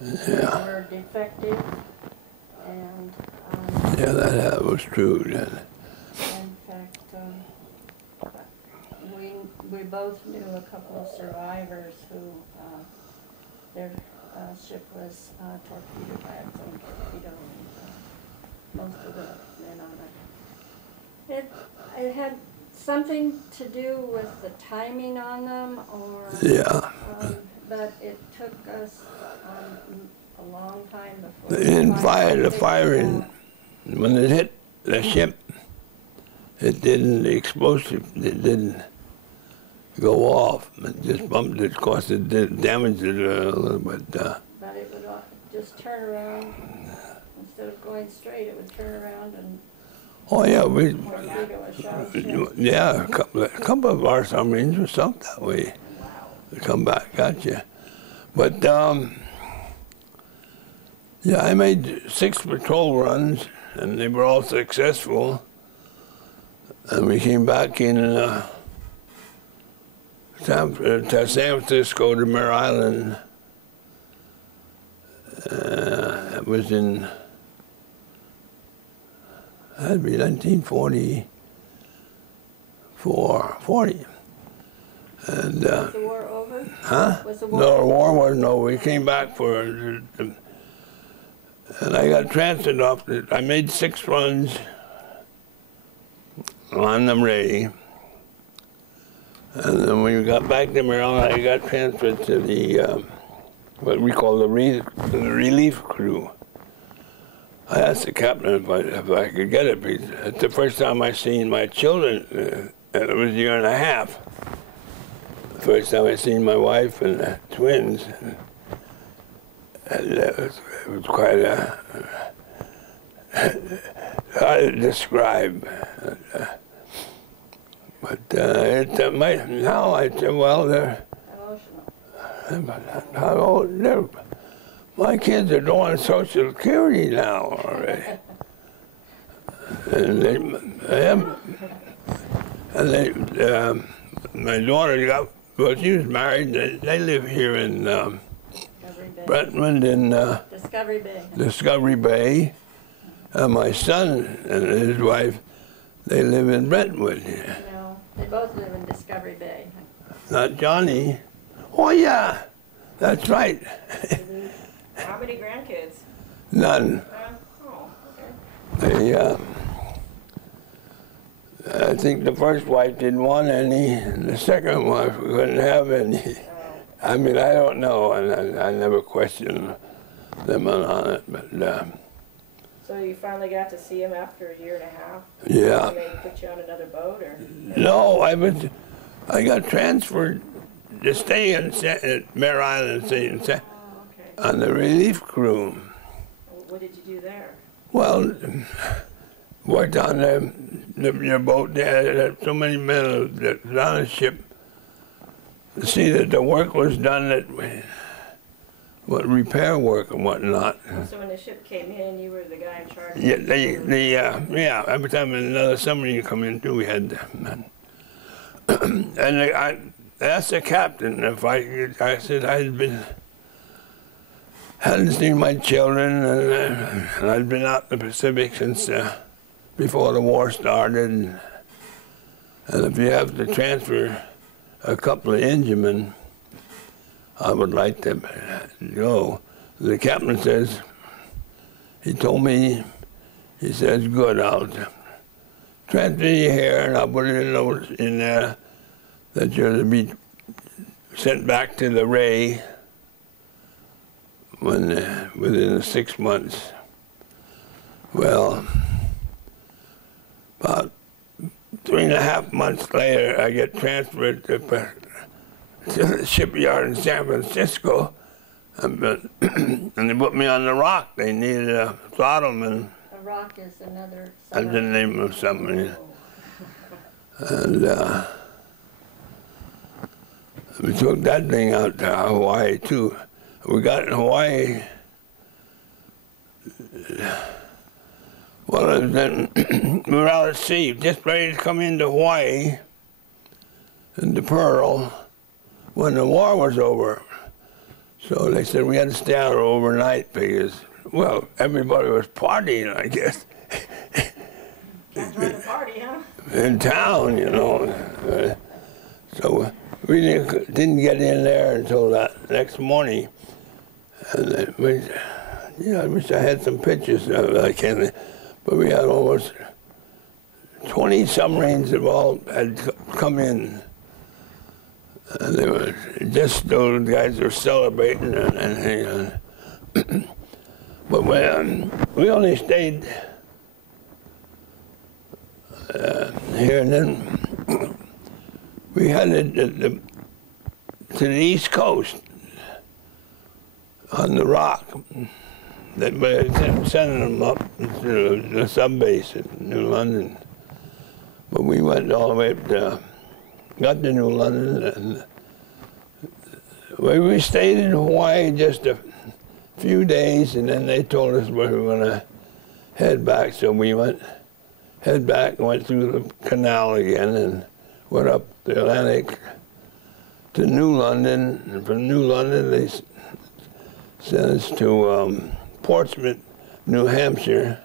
Yeah. were defective, and Yeah, that was true then. in fact, we both knew a couple of survivors who their ship was torpedoed by its own torpedo, and most of the men on it. It had something to do with the timing on them, or Yeah. but it took us a long time before. They didn't fire the firing. When it hit the ship, it didn't, the explosive, it didn't go off. It just bumped it, of course it did damage it a little bit. But it would just turn around, instead of going straight, it would turn around and. Oh yeah, Yeah, a couple of our submarines were sunk that way. They come back, gotcha. But yeah, I made 6 patrol runs, and they were all successful. And we came back in to San Francisco to Mare Island. It was in, that'd be 1940. And, was the war over? Huh? Was the war No, over? war wasn't over. We came back for, and I got transferred off. I made 6 runs on the Ray. And then when we got back to Maryland, I got transferred to the, what we call the relief crew. I asked the captain if I could get it, because it's the first time I seen my children, and it was a year and a half. The first time I seen my wife and the twins. And it was quite hard to describe. But now I say, well, they're how old? My kids are doing Social Security now already. And my daughter well, she was married. They live here in Brentwood in Discovery Bay. And my son and his wife, they live in Brentwood. No, they both live in Discovery Bay. Not Johnny. Oh yeah, that's right. How many grandkids? None. Oh, okay. I think the first wife didn't want any, and the second wife couldn't have any. I mean, I don't know, and I never questioned them on it, but. So you finally got to see him after a year and a half? Yeah. Did they put you on another boat, or? No, I got transferred to stay at Mare Island on the relief crew. What did you do there? Well, worked on your boat. They had so many men that was on the ship to see that the work was done, what repair work and whatnot. So when the ship came in, you were the guy in charge? Yeah, every time another submarine come in too, we had them. And I asked the captain if I said hadn't seen my children, and I'd been out in the Pacific since before the war started. And if you have to transfer a couple of enginemen, I would like to go. The captain says, he told me, he says, good, I'll transfer you here, and I'll put a note in there that you're to be sent back to the Ray within 6 months. Well, about 3.5 months later, I get transferred to the shipyard in San Francisco, and they put me on the Rock. They needed a throttleman. The Rock is another submarine. That's the name of submarine. And we took that thing out to Hawaii too. We got in Hawaii. Well, then we were out at sea, just ready to come into Hawaii, into Pearl, when the war was over. So they said we had to stay out overnight because, well, everybody was partying, I guess. Can't join the party, huh? In town, you know. So we didn't get in there until that next morning. And I wish I had some pictures of it. I can't, but we had almost 20 submarines that all had come in. And they were just those guys were celebrating and but we only stayed here, and then we headed to the East Coast on the Rock. They were sending them up to the sub base at New London, but we went all the way up to. Got to New London, and we stayed in Hawaii just a few days, and then they told us we were going to head back. So we head back and went through the canal again and went up the Atlantic to New London. And from New London, they sent us to Portsmouth, New Hampshire.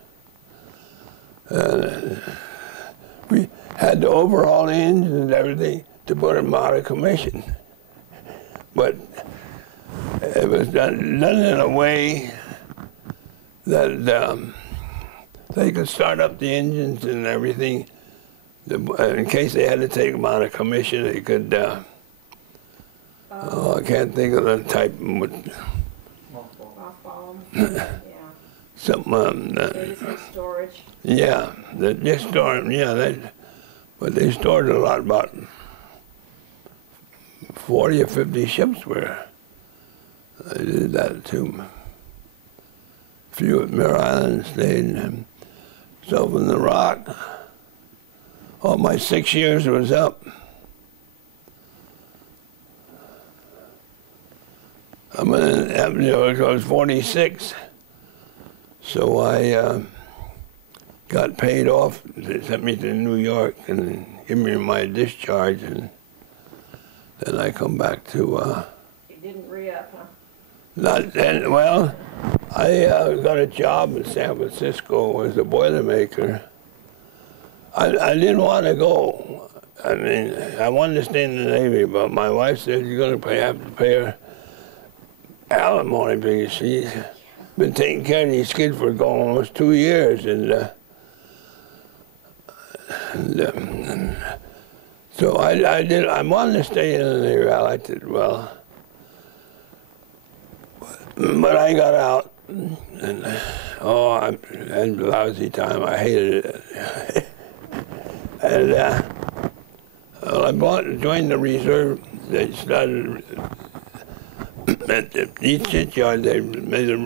We had to overhaul the engines and everything to put them out of commission. But it was done in a way that they could start up the engines and everything. In case they had to take them out of commission, they could, I can't think of the type. Mothball. Yeah. Something, storage. Yeah, they stored, but they stored a lot, about 40 or 50 ships were. They did that too. A few at Mare Island stayed. So from the Rock, all my 6 years was up. I was 46. So I got paid off. They sent me to New York and gave me my discharge, and then I come back to. You didn't re-up, huh? Not then. Well, I got a job in San Francisco as a boilermaker. I didn't want to go. I mean, I wanted to stay in the Navy, but my wife said you're going to have to pay her alimony because she's been taking care of these kids for almost 2 years, and so I wanted to stay in the Navy. I liked it well, but I got out, and I had a lousy time. I hated it, and I joined the reserve. They started. At each shipyard, they made a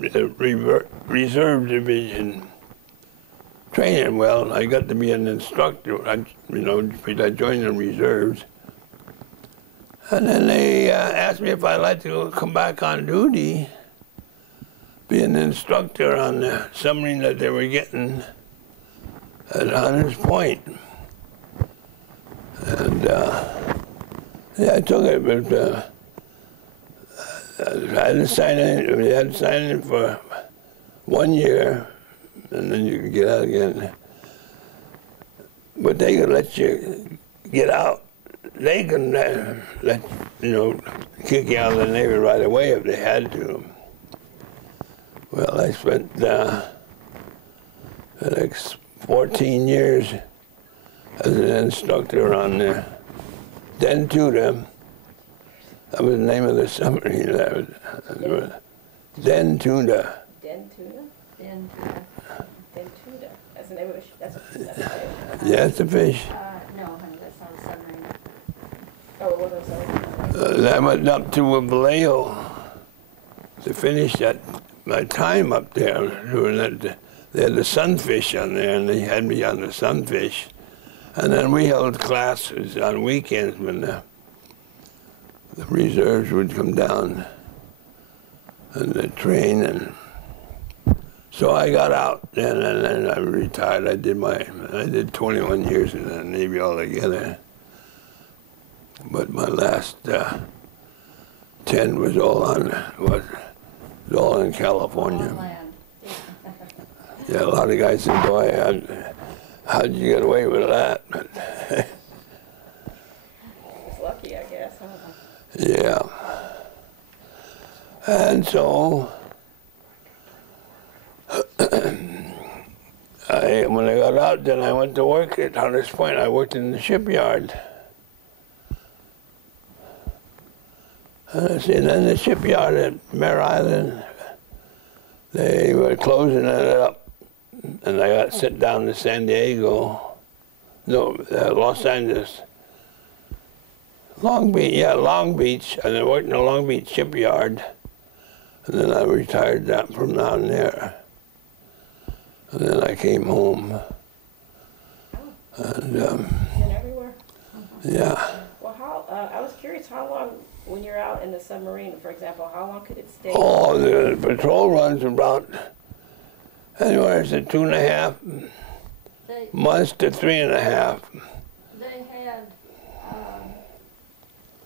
reserve division training. Well, I got to be an instructor, because I joined the reserves. And then they asked me if I'd like to come back on duty, be an instructor on the submarine that they were getting at Hunters Point. And I took it, but I had to sign in. We had to sign in for 1 year, and then you could get out again. But they could let you get out. They can kick you out of the Navy right away if they had to. Well, I spent the next 14 years as an instructor on the Den-Tuda. That was the name of the submarine. Den-Tuda. Den-Tuda? Den-Tuda. Den-Tuda. That's the name of it. That's a fish. Yeah, it's a fish. No, honey, that's not a submarine. Oh, it wasn't a submarine. I went up to Vallejo to finish my time up there. They had the sunfish on there, and they had me on the sunfish. And then we held classes on weekends when the reserves would come down and the train, and so I got out then, and then I retired. I did 21 years in the Navy altogether. But my last tent was all in California. On land. Yeah, a lot of guys said, boy, how'd you get away with that? Just lucky, I guess, huh? Yeah. And so, when I got out, then I went to work at Hunters Point. I worked in the shipyard. And then the shipyard at Mare Island, they were closing it up. And I got sent down to San Diego. No, Los Angeles. Long Beach. And I worked in the Long Beach shipyard. And then I retired from down there. And then I came home. And Been everywhere? yeah. Well, I was curious, how long, when you're out in the submarine, for example, how long could it stay? Oh, the patrol runs about anywhere to 2.5 months to 3.5. They had,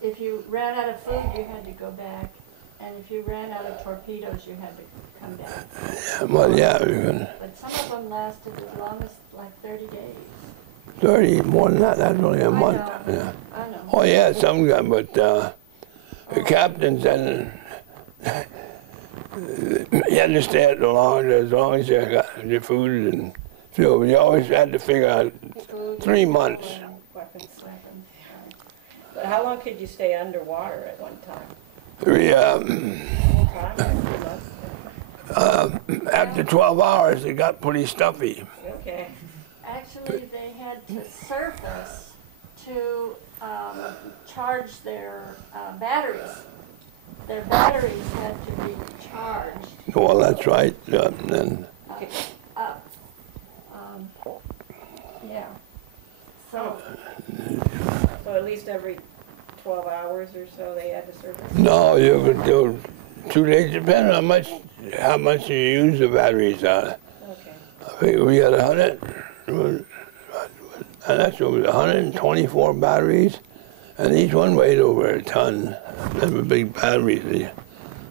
if you ran out of food, you had to go back. And if you ran out of torpedoes, you had to come back. Well, yeah, But some of them lasted as long as like 30 days. 30, more than that, that's only a month. I know. Yeah. I know. Oh, yeah, some guy, but the captains and you had to stay as long as you got your food and fuel. You always had to figure out Food, 3 months. Weapons. But how long could you stay underwater at one time? We, Full time, like 3 months? after 12 hours, it got pretty stuffy. Okay. Actually, they had to surface to charge their batteries. Their batteries had to be charged Well, that's right. Then up. Yeah. So, So at least every 12 hours or so they had to surface? no, you could do 2 days, depending on how much you use the batteries on. Okay. I think we had 100. And that's what was 124 batteries, and each one weighed over a ton. They were big batteries.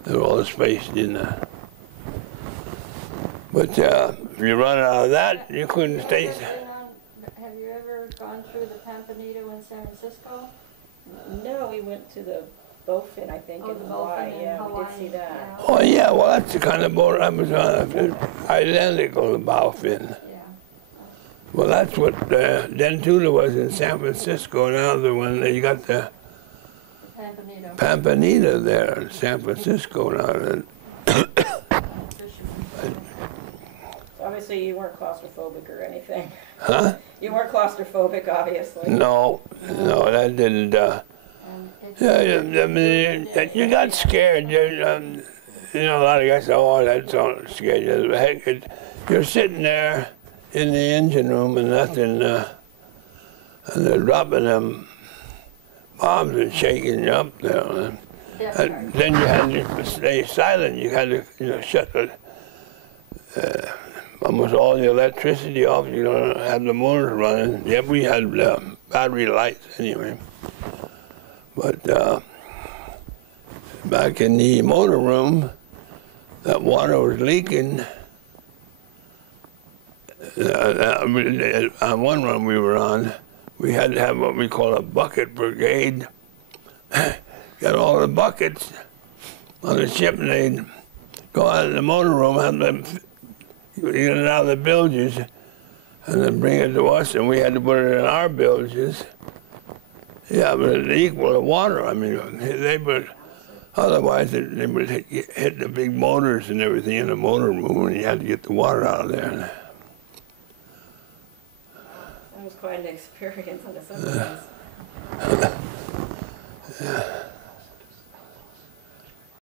They were all spaced in there. But if you run out of that, you couldn't stay. have you ever gone through the Pampanito in San Francisco? No, we went to the Bowfin, I think, Oh, in the Hawaii. Bowfin in Yeah, we Hawaii, did see that. yeah. Oh yeah, well that's the kind of boat I was on, identical to Bowfin. Yeah. Well, that's what Den Tula was in San Francisco. Now the one you got the Pampanito. Pampanita there in San Francisco now. Obviously, you weren't claustrophobic or anything. Huh? You weren't claustrophobic, obviously. No, that didn't. I mean, you got scared. You know, a lot of guys say, "Oh, that's all scared you." Heck, you're sitting there in the engine room and nothing, and they're dropping them bombs and shaking you up there. And then you had to stay silent. You had to, shut almost all the electricity off. You don't have the motors running. Yeah, we had battery lights anyway. But back in the motor room, that water was leaking. On one run we were on, we had to have what we call a bucket brigade. Got all the buckets on the ship, and they'd go out in the motor room, have them get it out of the bilges, and then bring it to us, and we had to put it in our bilges. Yeah, but it equal to water. I mean, they would, otherwise they would hit the big motors and everything in the motor room, and you had to get the water out of there. That was quite an experience on the submarines. Yeah.